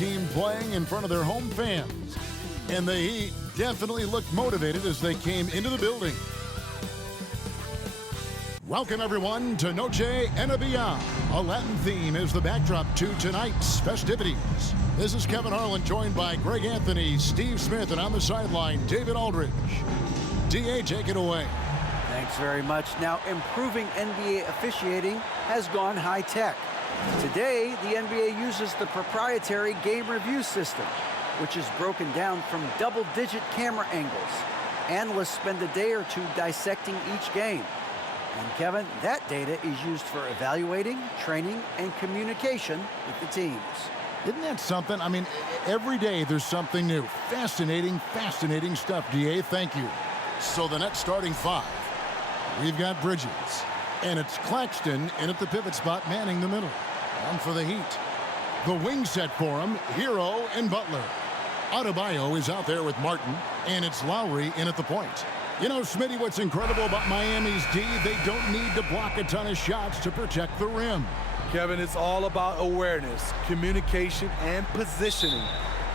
team playing in front of their home fans. And the Heat definitely looked motivated as they came into the building. Welcome, everyone, to Noche and Beyond. A Latin theme is the backdrop to tonight's festivities. This is Kevin Harlan, joined by Greg Anthony, Steve Smith, and on the sideline, David Aldridge. D.A., take it away. Thanks very much. Now, improving NBA officiating has gone high-tech. Today, the NBA uses the proprietary game review system, which is broken down from double-digit camera angles. Analysts spend a day or two dissecting each game. And Kevin, that data is used for evaluating, training, and communication with the teams. Isn't that something? I mean, every day there's something new. Fascinating stuff, D.A. Thank you. So the Nets starting five. We've got Bridges. And it's Claxton in at the pivot spot, manning the middle. And for the Heat. The wing set for him, Hero and Butler. Adebayo is out there with Martin. And it's Lowry in at the point. You know, Smitty, what's incredible about Miami's D, they don't need to block a ton of shots to protect the rim. Kevin, it's all about awareness, communication, and positioning.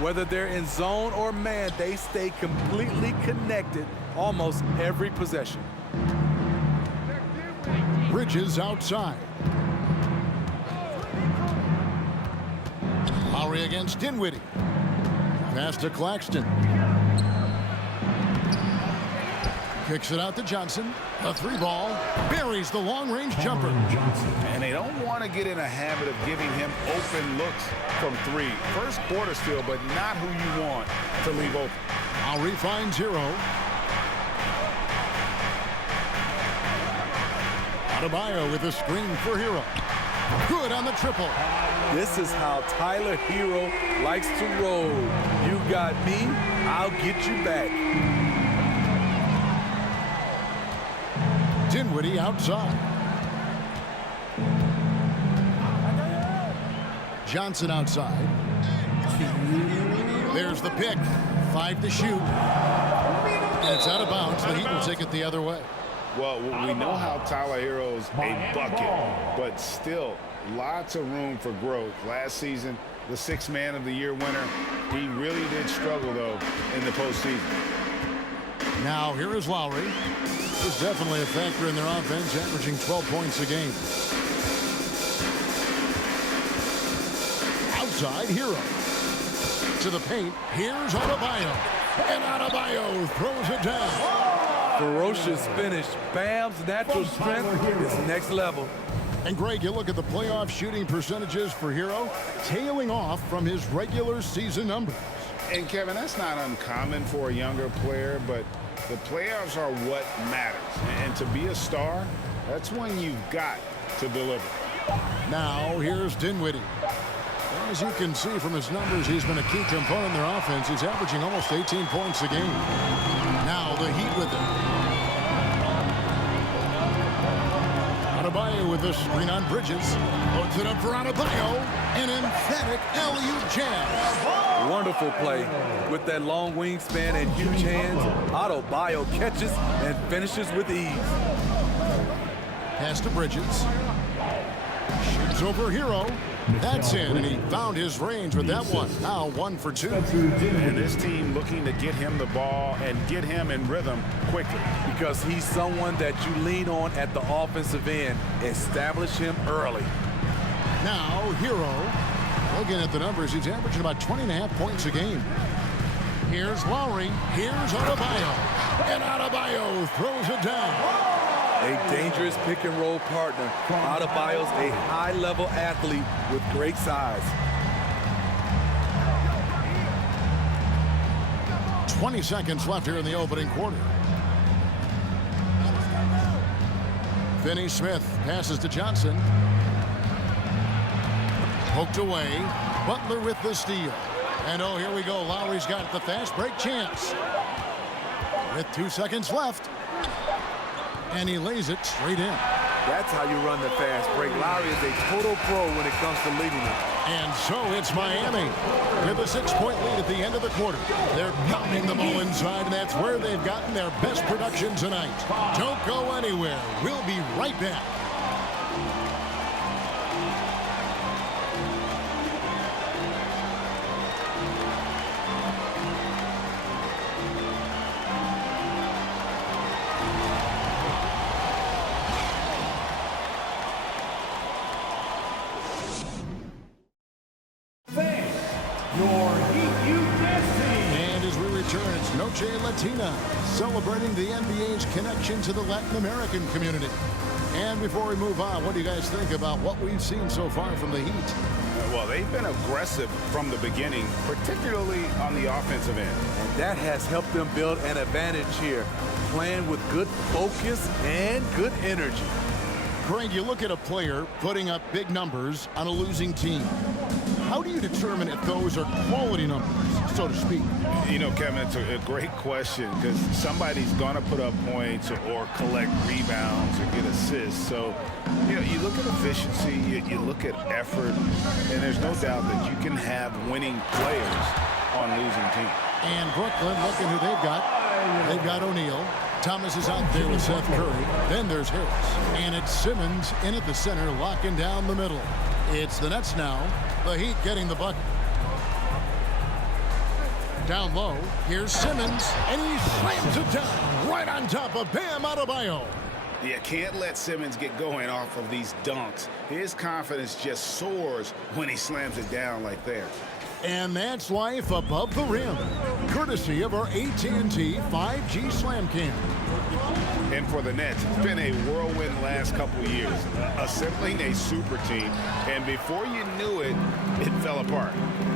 Whether they're in zone or man, they stay completely connected almost every possession. Bridges outside. Lowry against Dinwiddie. Pass to Claxton. Kicks it out to Johnson. A three ball. Buries the long-range jumper. And they don't want to get in a habit of giving him open looks from three. First quarter still, but not who you want to leave open. Lowry finds Hero. Adebayo with a screen for Hero. Good on the triple. This is how Tyler Hero likes to roll. You got me, I'll get you back. Dinwiddie outside. Johnson outside. There's the pick. 5 to shoot. And it's out of bounds. The Heat will take it the other way. Well, we know how Tyler Hero's a bucket, but still lots of room for growth. Last season, the sixth man of the year winner. He really did struggle, though, in the postseason. Now, here is Lowry. Is definitely a factor in their offense, averaging 12 points a game. Outside, Hero. To the paint, here's Adebayo. And Adebayo throws it down. Ferocious finish. Bam's natural strength is next level. And Greg, you look at the playoff shooting percentages for Hero, tailing off from his regular season numbers. And Kevin, that's not uncommon for a younger player, but the playoffs are what matters. And to be a star, that's when you've got to deliver. Now, here's Dinwiddie. As you can see from his numbers, he's been a key component in their offense. He's averaging almost 18 points a game. Now, the Heat with him. Adebayo with the screen on Bridges. Loads it up for Adebayo. An emphatic alley-oop jam. Wonderful play. With that long wingspan and huge hands, Adebayo catches and finishes with ease. Pass to Bridges. Shoots over Hero. That's in, and he found his range with that one. Now 1 for 2. And this team looking to get him the ball and get him in rhythm quickly. Because he's someone that you lean on at the offensive end. Establish him early. Now, Hero. Looking at the numbers, he's averaging about 20.5 points a game. Here's Lowry. Here's Adebayo. And Adebayo throws it down. A dangerous pick-and-roll partner. Adebayo's a high-level athlete with great size. 20 seconds left here in the opening quarter. Finney Smith passes to Johnson. Poked away. Butler with the steal. And oh, here we go. Lowry's got the fast break chance. With 2 seconds left. And he lays it straight in. That's how you run the fast break. Lowry is a total pro when it comes to leading it. And so it's Miami with a 6-point lead at the end of the quarter. They're pounding the ball inside, and that's where they've gotten their best production tonight. Don't go anywhere. We'll be right back. your Heat U Destiny. And as we return, it's Noche Latina, celebrating the NBA's connection to the Latin American community. And before we move on, what do you guys think about what we've seen so far from the Heat? Well, they've been aggressive from the beginning, particularly on the offensive end. And that has helped them build an advantage here, playing with good focus and good energy. Craig, you look at a player putting up big numbers on a losing team. How do you determine if those are quality numbers, so to speak? You know, Kevin, it's a great question because somebody's going to put up points or collect rebounds or get assists. So, you know, you look at efficiency, you look at effort, and there's no doubt that you can have winning players on losing teams. And Brooklyn, looking who they've got. They've got O'Neal. Thomas is out there with Seth Curry. Then there's Harris. And it's Simmons in at the center, locking down the middle. It's the Nets now. The Heat getting the bucket. Down low, here's Simmons, and he slams it down right on top of Bam Adebayo. You can't let Simmons get going off of these dunks. His confidence just soars when he slams it down like that. And that's life above the rim, courtesy of our AT&T 5G Slam Cam. And for the Nets, it's been a whirlwind last couple years, assembling a super team, and before you knew it, it fell apart.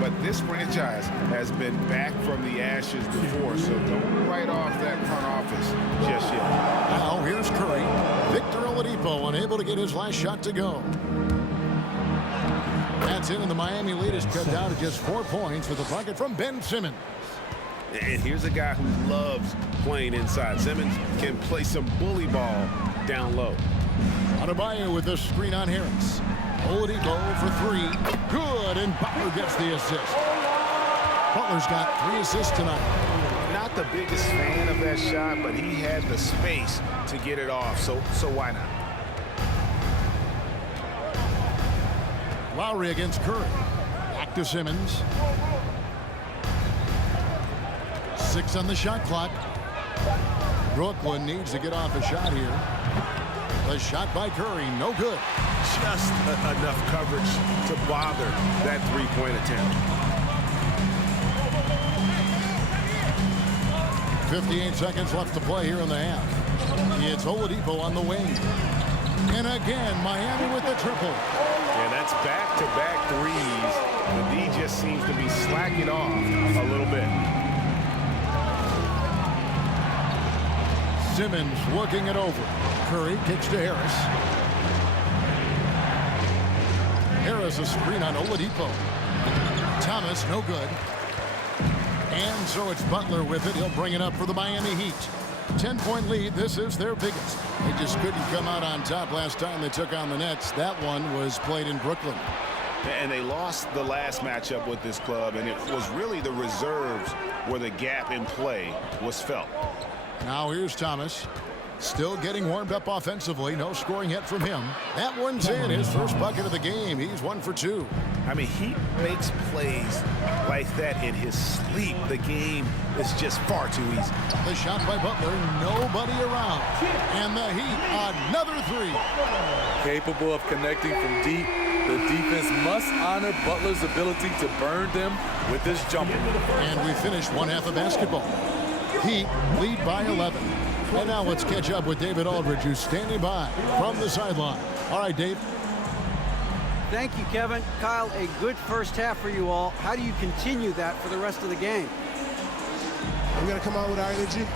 But this franchise has been back from the ashes before, so don't write off that front office just yet. Now here's Curry. Victor Oladipo unable to get his last shot to go. That's in, and the Miami lead is cut down to just 4 points with a bucket from Ben Simmons. And here's a guy who loves playing inside. Simmons can play some bully ball down low. Adebayo with a screen on Harris. Oladipo for 3. Good, and Butler gets the assist. Butler's got 3 assists tonight. Not the biggest fan of that shot, but he had the space to get it off, so why not? Lowry against Curry. Back to Simmons. 6 on the shot clock. Brooklyn needs to get off a shot here. The shot by Curry, no good. Just enough coverage to bother that three-point attempt. 58 seconds left to play here in the half. It's Oladipo on the wing. And again, Miami with the triple. Yeah, that's back-to-back threes. The D just seems to be slacking off a little bit. Simmons working it over. Curry kicks to Harris. Harris a screen on Oladipo. Thomas, no good. And so it's Butler with it. He'll bring it up for the Miami Heat. 10-point lead. This is their biggest. They just couldn't come out on top last time they took on the Nets. That one was played in Brooklyn. And they lost the last matchup with this club, and it was really the reserves where the gap in play was felt. Now here's Thomas. Still getting warmed up offensively. No scoring yet from him. That one's in. His first bucket of the game. He's 1 for 2. I mean, he makes plays like that in his sleep. The game is just far too easy. The shot by Butler. Nobody around. And the Heat, another 3. Capable of connecting from deep, the defense must honor Butler's ability to burn them with this jumper. And we finished one half of basketball. Heat lead by 11. And now let's catch up with David Aldridge, who's standing by from the sideline. All right, Dave. Thank you, Kevin. Kyle, a good first half for you all. How do you continue that for the rest of the game? We're going to come out with our energy.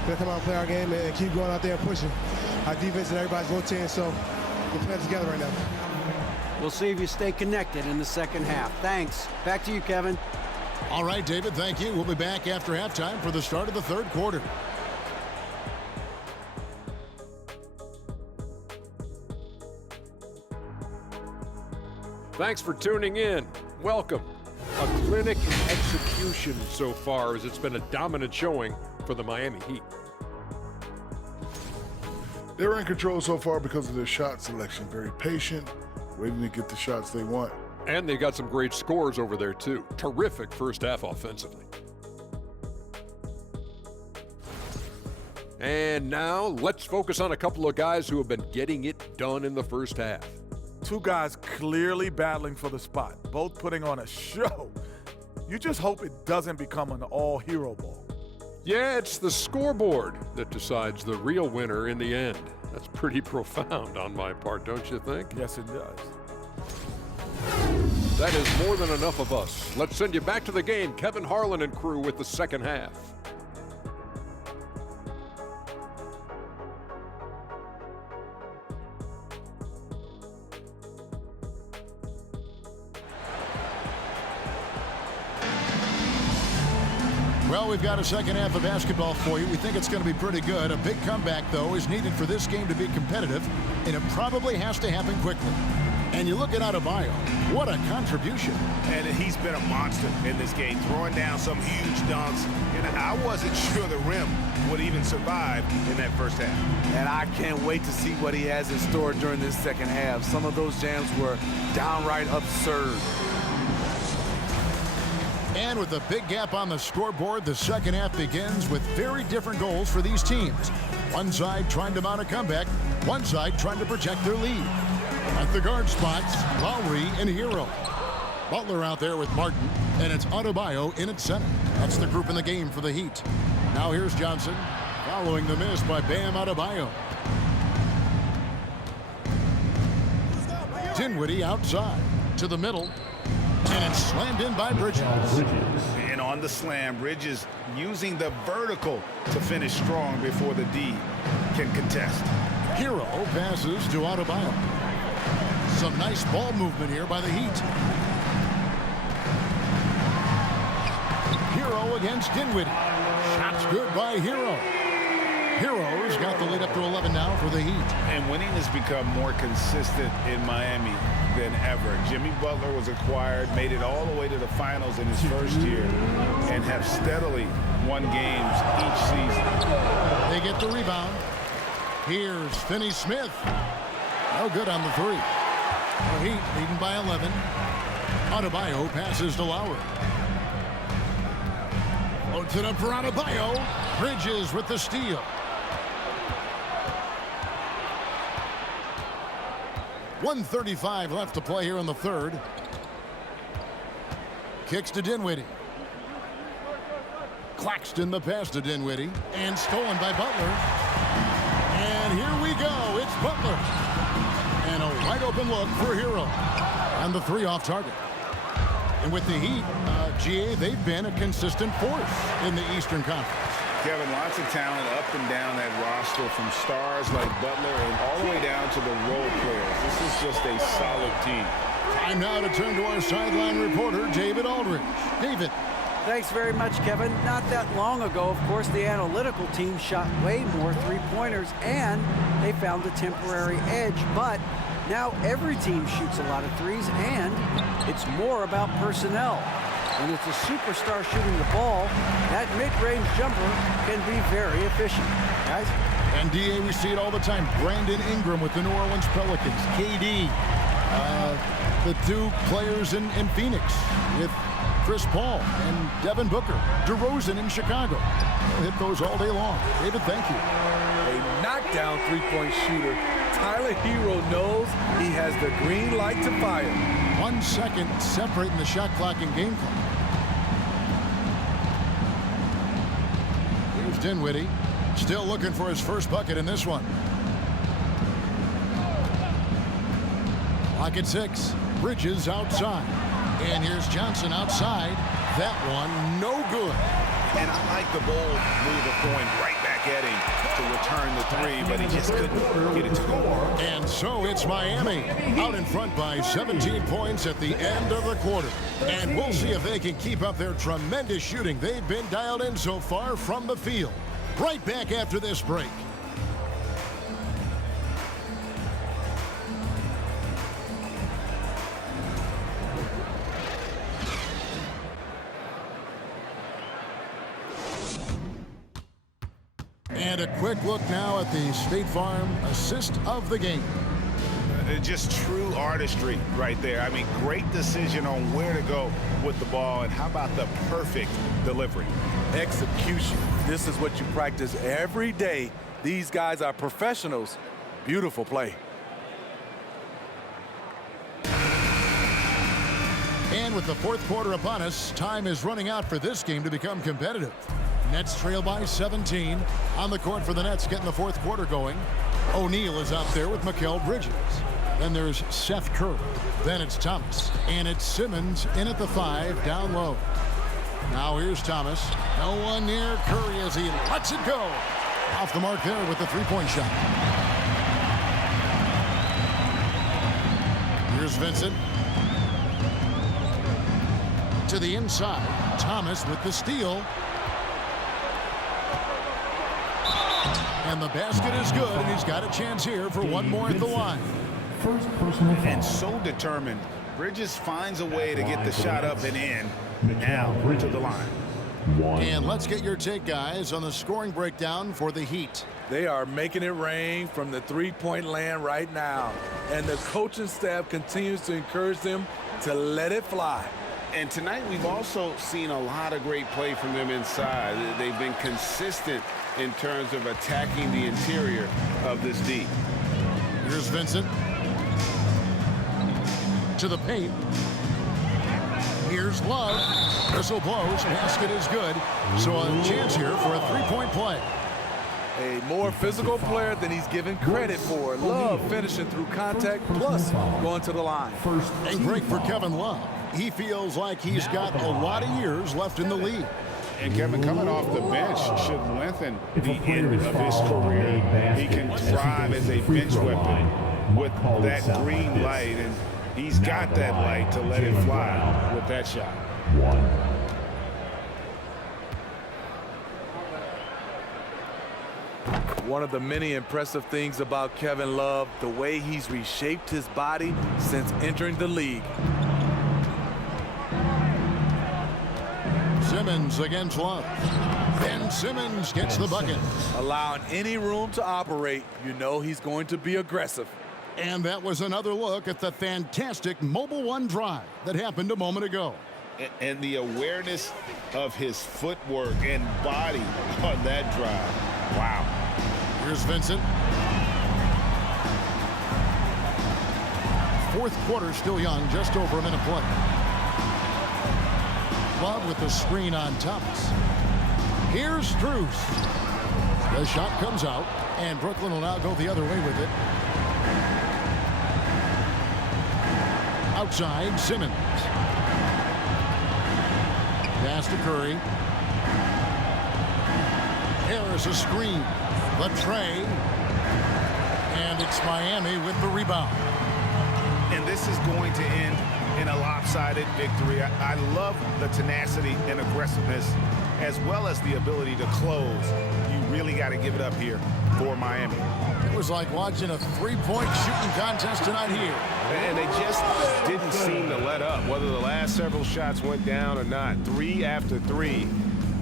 We're going to come out and play our game and keep going out there and pushing. Our defense and everybody's rotating, so we're playing together right now. We'll see if you stay connected in the second half. Thanks. Back to you, Kevin. All right, David, thank you. We'll be back after halftime for the start of the third quarter. Thanks for tuning in. Welcome. A clinic in execution so far, as it's been a dominant showing for the Miami Heat. They're in control so far because of their shot selection. Very patient, waiting to get the shots they want. And they got some great scores over there, too. Terrific first half offensively. And now, let's focus on a couple of guys who have been getting it done in the first half. Two guys clearly battling for the spot, both putting on a show. You just hope it doesn't become an all-hero ball. Yeah, it's the scoreboard that decides the real winner in the end. That's pretty profound on my part, don't you think? Yes, it does. That is more than enough of us. Let's send you back to the game. Kevin Harlan and crew with the second half. Well, we've got a second half of basketball for you. We think it's going to be pretty good. A big comeback, though, is needed for this game to be competitive, and it probably has to happen quickly. And you look at Adebayo, what a contribution. And he's been a monster in this game, throwing down some huge dunks. And I wasn't sure the rim would even survive in that first half. And I can't wait to see what he has in store during this second half. Some of those jams were downright absurd. And with a big gap on the scoreboard, the second half begins with very different goals for these teams. One side trying to mount a comeback, one side trying to protect their lead. At the guard spots, Lowry and Hero. Butler out there with Martin, and it's Adebayo in at center. That's the group in the game for the Heat. Now here's Johnson, following the miss by Bam Adebayo. Dinwiddie outside, to the middle, and it's slammed in by Bridges. And on the slam, Bridges using the vertical to finish strong before the D can contest. Hero passes to Adebayo. Some nice ball movement here by the Heat. Hero against Dinwiddie. Shots good by Hero. Hero's got the lead up to 11 now for the Heat. And winning has become more consistent in Miami than ever. Jimmy Butler was acquired, made it all the way to the finals in his first year, and have steadily won games each season. They get the rebound. Here's Finney-Smith. No good on the three. The Heat leading by 11. Adebayo passes to Lowry. Loads it up for Adebayo. Bridges with the steal. .135 left to play here in the third. Kicks to Dinwiddie. Claxton the pass to Dinwiddie. And stolen by Butler. And here we go. It's Butler. And a wide open look for Hero. And the three off target. And with the Heat, GA, they've been a consistent force in the Eastern Conference. Kevin, lots of talent up and down that roster, from stars like Butler and all the way down to the role players. This is just a solid team. Time now to turn to our sideline reporter, David Aldridge. David. Thanks very much, Kevin. Not that long ago, of course, the analytical team shot way more three-pointers, and they found a temporary edge. But now every team shoots a lot of threes, and it's more about personnel. When it's a superstar shooting the ball, that mid-range jumper can be very efficient. Guys? And DA, we see it all the time. Brandon Ingram with the New Orleans Pelicans. KD, the two players in Phoenix with Chris Paul and Devin Booker. DeRozan in Chicago. We'll hit those all day long. David, thank you. A knockdown three-point shooter. Tyler Hero knows he has the green light to fire. 1 second separating the shot clock and game clock. Here's Dinwiddie. Still looking for his first bucket in this one. Clock at 6. Bridges outside. And here's Johnson outside. That one no good. And I like the bold move of going right back at him to return the three, but he just couldn't get it to go. And so it's Miami out in front by 17 points at the end of the quarter. And we'll see if they can keep up their tremendous shooting. They've been dialed in so far from the field. Right back after this break. And a quick look now at the State Farm assist of the game. Just true artistry right there. I mean, great decision on where to go with the ball, and how about the perfect delivery? Execution. This is what you practice every day. These guys are professionals. Beautiful play. And with the fourth quarter upon us, time is running out for this game to become competitive. Nets trail by 17. On the court for the Nets, getting the fourth quarter going. O'Neal is out there with Mikal Bridges. Then there's Seth Curry. Then it's Thomas. And it's Simmons in at the 5, down low. Now here's Thomas. No one near Curry as he lets it go. Off the mark there with the three-point shot. Here's Vincent. To the inside. Thomas with the steal. And the basket is good, and he's got a chance here for one more at the line. And so determined. Bridges finds a way to get the shot up and in. Now to the line. And let's get your take, guys, on the scoring breakdown for the Heat. They are making it rain from the three-point land right now. And the coaching staff continues to encourage them to let it fly. And tonight we've also seen a lot of great play from them inside. They've been consistent in terms of attacking the interior of this D. Here's Vincent. To the paint. Here's Love. Whistle blows. Basket is good. So a chance here for a three-point play. A more physical player than he's given credit for. Love finishing through contact, plus going to the line. A break for Kevin Love. He feels like he's got a lot of years left in the league. And Kevin, coming off the bench should lengthen the end of his career. He can thrive as a bench weapon with that green light, and he's got that light to let it fly with that shot. One of the many impressive things about Kevin Love, the way he's reshaped his body since entering the league. Simmons against Love. Ben Simmons gets the bucket. Allowing any room to operate, you know he's going to be aggressive. And that was another look at the fantastic Mobile One drive that happened a moment ago. And the awareness of his footwork and body on that drive. Wow. Here's Vincent. Fourth quarter still young, just over a minute play. Love with the screen on Thomas. Here's Strus. The shot comes out, and Brooklyn will now go the other way with it. Outside, Simmons. Pass to Curry. Harris a screen. Latrey. And it's Miami with the rebound. And this is going to end in a lopsided victory. I love the tenacity and aggressiveness, as well as the ability to close. You really got to give it up here for Miami. It was like watching a three-point shooting contest tonight here. And they just didn't seem to let up. Whether the last several shots went down or not, 3 after 3,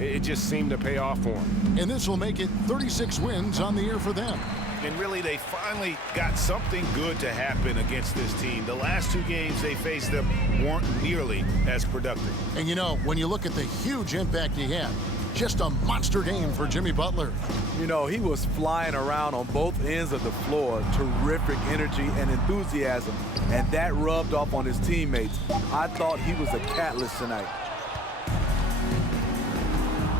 it just seemed to pay off for them. And this will make it 36 wins on the year for them. And really, they finally got something good to happen against this team. The last 2 games they faced them weren't nearly as productive. And you know, when you look at the huge impact he had, just a monster game for Jimmy Butler. You know, he was flying around on both ends of the floor. Terrific energy and enthusiasm. And that rubbed off on his teammates. I thought he was a catalyst tonight.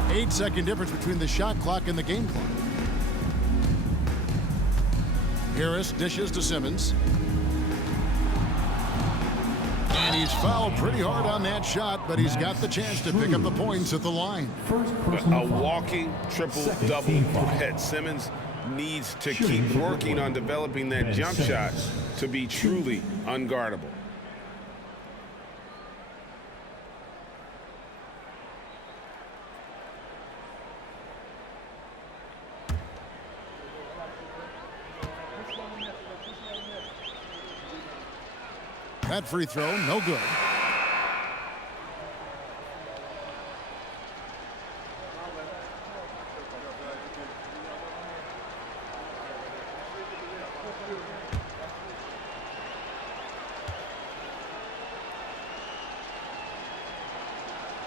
8-second difference between the shot clock and the game clock. Harris dishes to Simmons. And he's fouled pretty hard on that shot, but he's got the chance to pick up the points at the line. A walking triple-double threat. Simmons needs to keep working on developing that jump shot to be truly unguardable. That free throw, no good.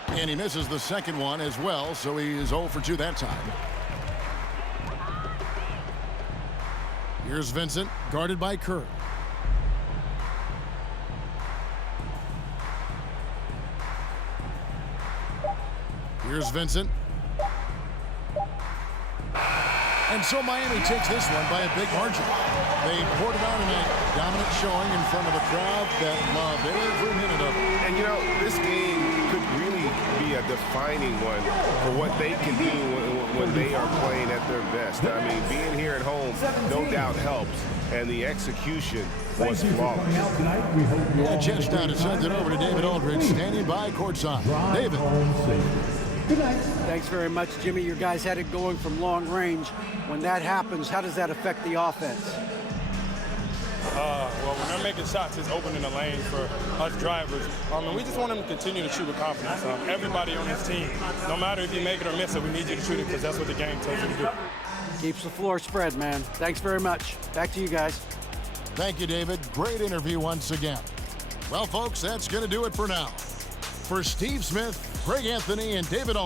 And he misses the second one as well, so he is 0 for 2 that time. Here's Vincent, guarded by Curry. Here's Vincent. And so Miami takes this one by a big margin. They poured it on in a dominant showing in front of a crowd that loved every minute of it. And, you know, this game could really be a defining one for what they can do when they are playing at their best. I mean, being here at home no doubt helps, and the execution was flawless. A chance now to send it over to David Aldridge, standing by courtside. David. Thanks very much, Jimmy. Your guys had it going from long range. When that happens, how does that affect the offense? Well, when they're making shots, it's opening the lane for us drivers. And we just want them to continue to shoot with confidence. Everybody on this team, no matter if you make it or miss it, we need you to shoot it because that's what the game tells you to do. Keeps the floor spread, man. Thanks very much. Back to you guys. Thank you, David. Great interview once again. Well, folks, that's going to do it for now. For Steve Smith, Greg Anthony, and David Aldridge.